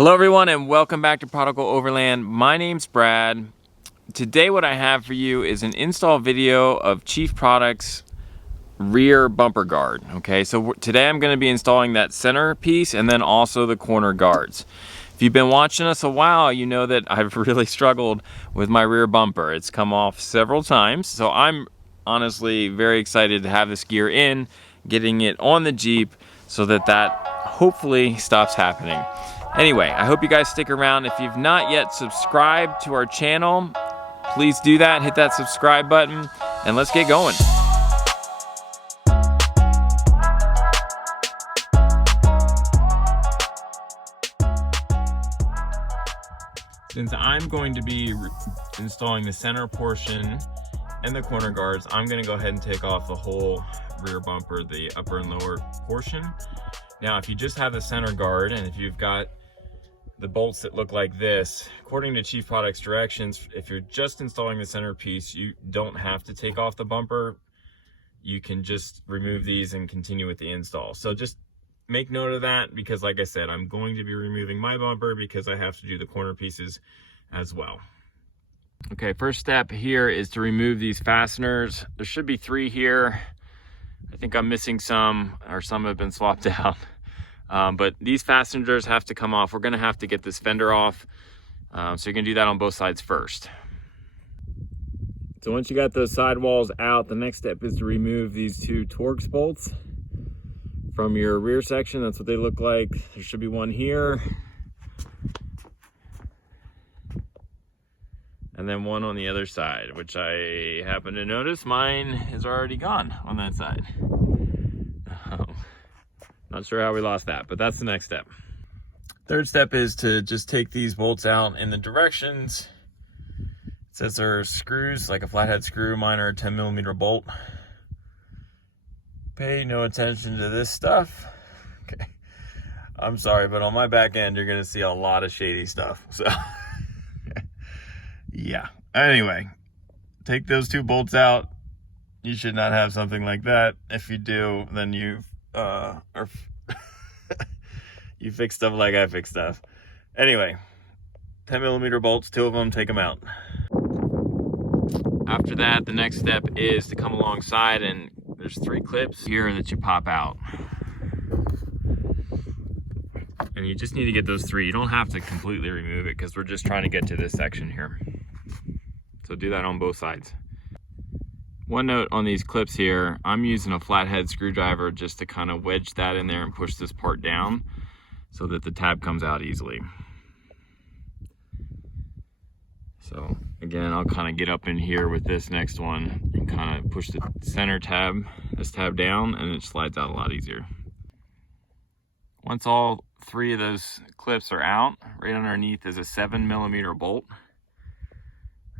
Hello everyone and welcome back to Prodigal Overland. My name's Brad. Today what I have for you is an install video of Chief Products rear bumper guard. Okay, so today I'm going to be installing that center piece and then also the corner guards. If you've been watching us a while, you know that I've really struggled with my rear bumper. It's come off several times, so I'm honestly very excited to have this gear in, getting it on the Jeep so that hopefully stops happening. Anyway, I hope you guys stick around. If you've not yet subscribed to our channel, please do that. Hit that subscribe button and let's get going. Since I'm going to be installing the center portion and the corner guards, I'm going to go ahead and take off the whole rear bumper, the upper and lower portion. Now, if you just have the center guard and if you've got the bolts that look like this, according to Chief Products directions, if you're just installing the center piece, you don't have to take off the bumper. You can just remove these and continue with the install. So just make note of that, because like I said, I'm going to be removing my bumper because I have to do the corner pieces as well. Okay, first step here is to remove these fasteners. There should be 3 here. I think I'm missing some, or some have been swapped out. But these fasteners have to come off. We're gonna have to get this fender off. So you're gonna do that on both sides first. So once you got those sidewalls out, the next step is to remove these 2 torx bolts from your rear section. That's what they look like. There should be one here. And then one on the other side, which I happen to notice mine is already gone on that side. Not sure how we lost that, but that's the next step. Third step is to just take these bolts out in the directions. It says there are screws, like a flathead screw. Mine are a 10mm bolt. Pay no attention to this stuff. Okay, I'm sorry, but on my back end, you're gonna see a lot of shady stuff, so. Yeah, anyway, take those 2 bolts out. You should not have something like that. If you do, then you you fix stuff like I fix stuff. Anyway, 10mm bolts, 2 of them, take them out. After that, the next step is to come alongside, and there's 3 clips here that you pop out. And you just need to get those 3. You don't have to completely remove it because we're just trying to get to this section here. So do that on both sides. One note on these clips here, I'm using a flathead screwdriver just to kind of wedge that in there and push this part down so that the tab comes out easily. So again, I'll kind of get up in here with this next one and kind of push the center tab, this tab down, and it slides out a lot easier. Once all 3 of those clips are out, right underneath is a 7mm bolt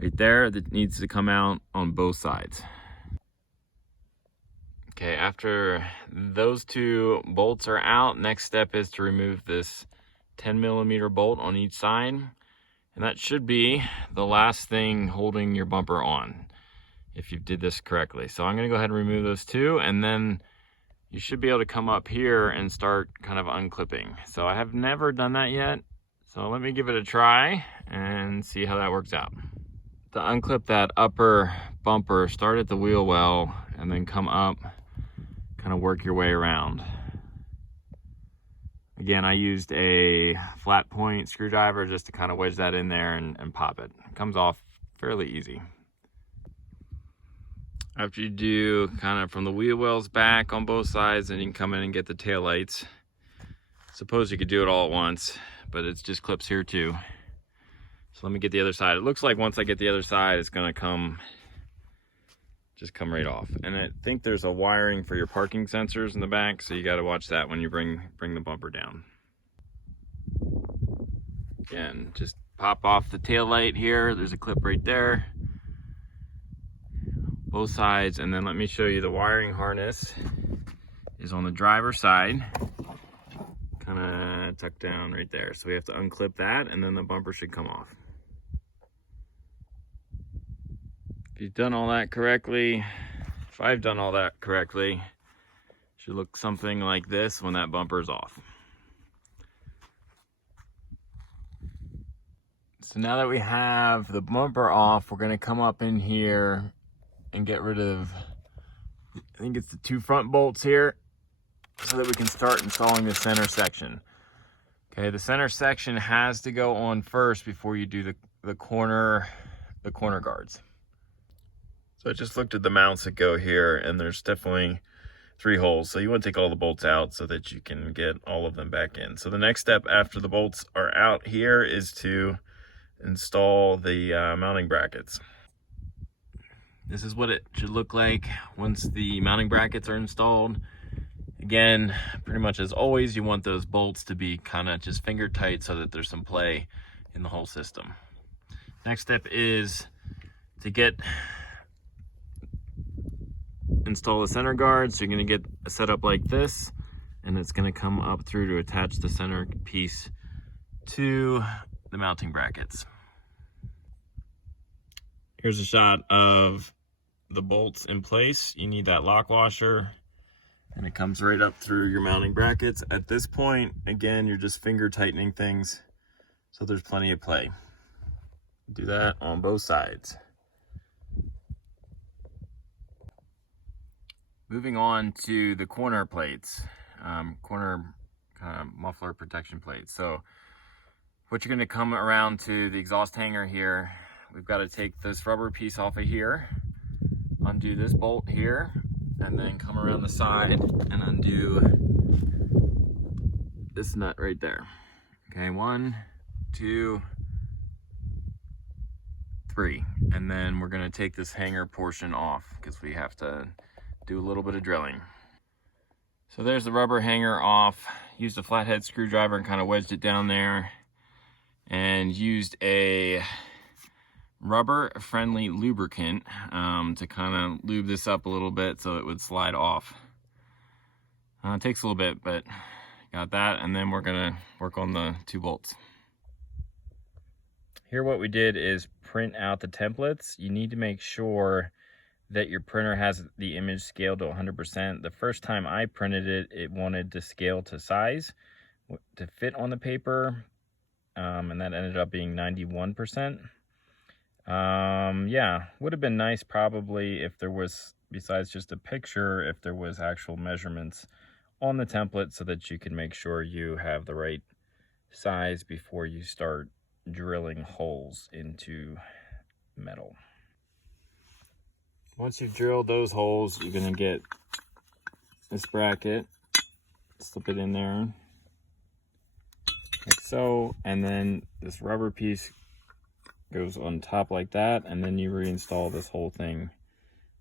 right there that needs to come out on both sides. Okay, after those 2 bolts are out, next step is to remove this 10mm bolt on each side. And that should be the last thing holding your bumper on, if you did this correctly. So I'm gonna go ahead and remove those 2, and then you should be able to come up here and start kind of unclipping. So I have never done that yet. So let me give it a try and see how that works out. To unclip that upper bumper, start at the wheel well and then come up, kind of work your way around. Again, I used a flat point screwdriver just to kind of wedge that in there and pop it. It comes off fairly easy. After you do kind of from the wheel wells back on both sides, then you can come in and get the tail lights. Suppose you could do it all at once, but it's just clips here too. So let me get the other side. It looks like once I get the other side, it's gonna just come right off. And I think there's a wiring for your parking sensors in the back, so you gotta watch that when you bring the bumper down. Again, just pop off the tail light here. There's a clip right there. Both sides, and then let me show you the wiring harness is on the driver's side, kind of tucked down right there. So we have to unclip that, and then the bumper should come off. If you've done all that correctly, if I've done all that correctly, it should look something like this when that bumper's off. So now that we have the bumper off, we're gonna come up in here and get rid of, I think it's the 2 front bolts here, so that we can start installing the center section. Okay, the center section has to go on first before you do the corner guards. So I just looked at the mounts that go here, and there's definitely 3 holes. So you want to take all the bolts out so that you can get all of them back in. So the next step after the bolts are out here is to install the mounting brackets. This is what it should look like once the mounting brackets are installed. Again, pretty much as always, you want those bolts to be kind of just finger tight so that there's some play in the whole system. Next step is to install the center guard. So you're going to get a setup like this, and it's going to come up through to attach the center piece to the mounting brackets. Here's a shot of the bolts in place. You need that lock washer, and it comes right up through your mounting brackets. At this point, again, you're just finger tightening things so there's plenty of play. Do that on both sides. Moving on to the corner plates, corner muffler protection plates. So what you're going to come around to the exhaust hanger here, we've got to take this rubber piece off of here, undo this bolt here, and then come around the side and undo this nut right there. Okay, 1, 2, 3. And then we're going to take this hanger portion off because we have to do a little bit of drilling. So there's the rubber hanger off. Used a flathead screwdriver and kind of wedged it down there, and used a rubber friendly lubricant to kind of lube this up a little bit so it would slide off. It takes a little bit, but got that. And then we're gonna work on the 2 bolts. Here what we did is print out the templates. You need to make sure that your printer has the image scaled to 100%. The first time I printed it, it wanted to scale to size to fit on the paper, and that ended up being 91%. Yeah, would have been nice probably if there was, besides just a picture, if there was actual measurements on the template so that you can make sure you have the right size before you start drilling holes into metal. Once you've drilled those holes, you're going to get this bracket, slip it in there like so, and then this rubber piece goes on top like that, and then you reinstall this whole thing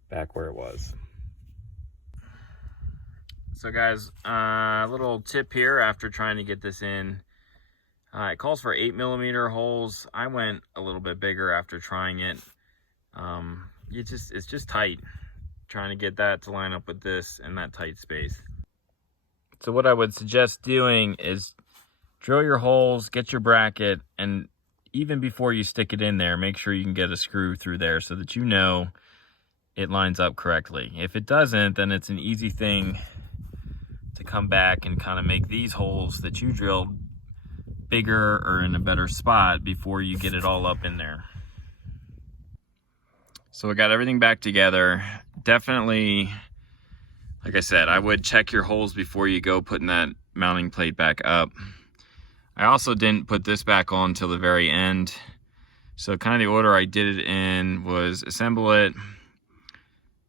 back where it was. So guys, a little tip here after trying to get this in. It calls for 8mm holes. I went a little bit bigger after trying it. It's just tight, trying to get that to line up with this in that tight space. So what I would suggest doing is drill your holes, get your bracket, and even before you stick it in there, make sure you can get a screw through there so that you know it lines up correctly. If it doesn't, then it's an easy thing to come back and kind of make these holes that you drilled bigger or in a better spot before you get it all up in there. So we got everything back together. Definitely, like I said, I would check your holes before you go putting that mounting plate back up. I also didn't put this back on till the very end. So kind of the order I did it in was assemble it,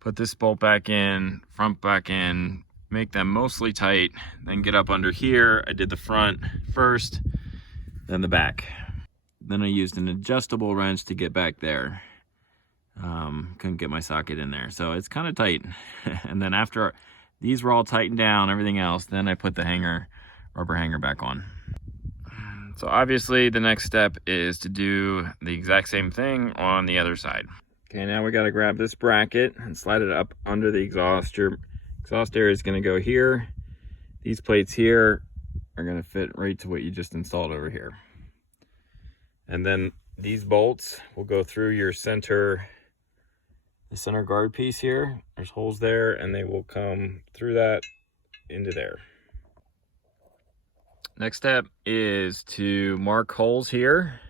put this bolt back in, front back in, make them mostly tight, then get up under here. I did the front first, then the back. Then I used an adjustable wrench to get back there. Couldn't get my socket in there, so it's kind of tight. And then after these were all tightened down, everything else, then I put the rubber hanger back on. So obviously the next step is to do the exact same thing on the other side. Okay, now we got to grab this bracket and slide it up under the exhaust. Your exhaust area is going to go here. These plates here are going to fit right to what you just installed over here. And then these bolts will go through your center guard piece here. There's holes there, and they will come through that into there. Next step is to mark holes here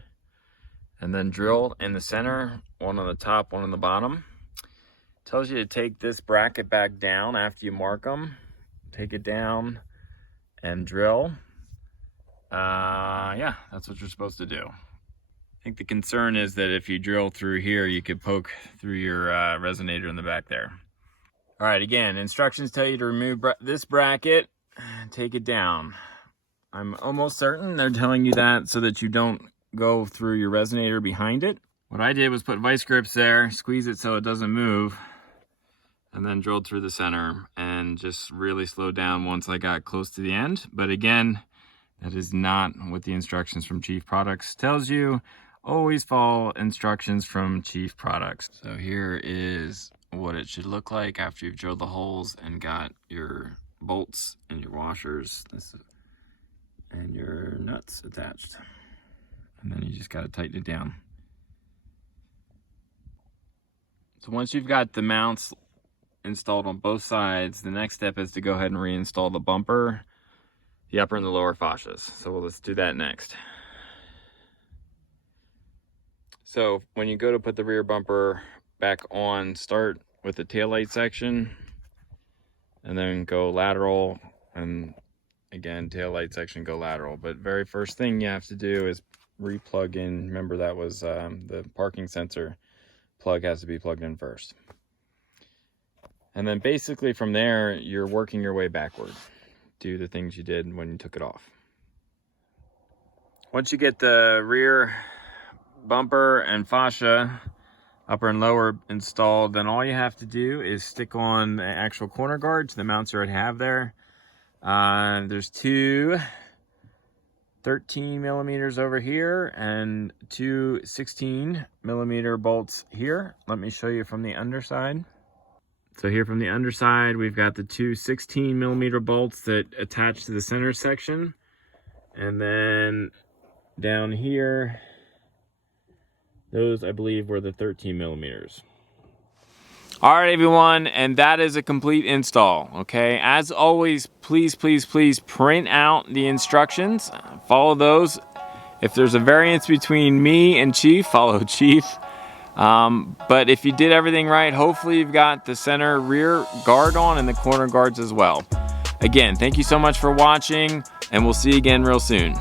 and then drill in the center, one on the top, one on the bottom. Tells you to take this bracket back down after you mark them. Take it down and drill. Yeah, that's what you're supposed to do. I think the concern is that if you drill through here, you could poke through your resonator in the back there. All right, again, instructions tell you to remove this bracket, take it down. I'm almost certain they're telling you that so that you don't go through your resonator behind it. What I did was put vice grips there, squeeze it so it doesn't move, and then drilled through the center and just really slowed down once I got close to the end. But again, that is not what the instructions from Chief Products tells you. Always follow instructions from Chief Products. So here is what it should look like after you've drilled the holes and got your bolts and your washers and your nuts attached. And then you just got to tighten it down. So once you've got the mounts installed on both sides, the next step is to go ahead and reinstall the bumper, the upper and the lower fascias. So let's do that next. So when you go to put the rear bumper back on, start with the taillight section and then go lateral, and again, taillight section, go lateral. But very first thing you have to do is re-plug in. Remember that was the parking sensor plug has to be plugged in first. And then basically from there, you're working your way backward. Do the things you did when you took it off. Once you get the rear bumper and fascia, upper and lower, installed, then all you have to do is stick on the actual corner guards, the mounts you already have there. There's two 13 millimeters over here and two 16 millimeter bolts here. Let me show you from the underside. So here from the underside, we've got the two 16 millimeter bolts that attach to the center section. And then down here, those I believe were the 13 millimeters. All right, everyone, and that is a complete install, okay? As always, please, please, please print out the instructions. Follow those. If there's a variance between me and Chief, follow Chief. But if you did everything right, hopefully you've got the center rear guard on and the corner guards as well. Again, thank you so much for watching, and we'll see you again real soon.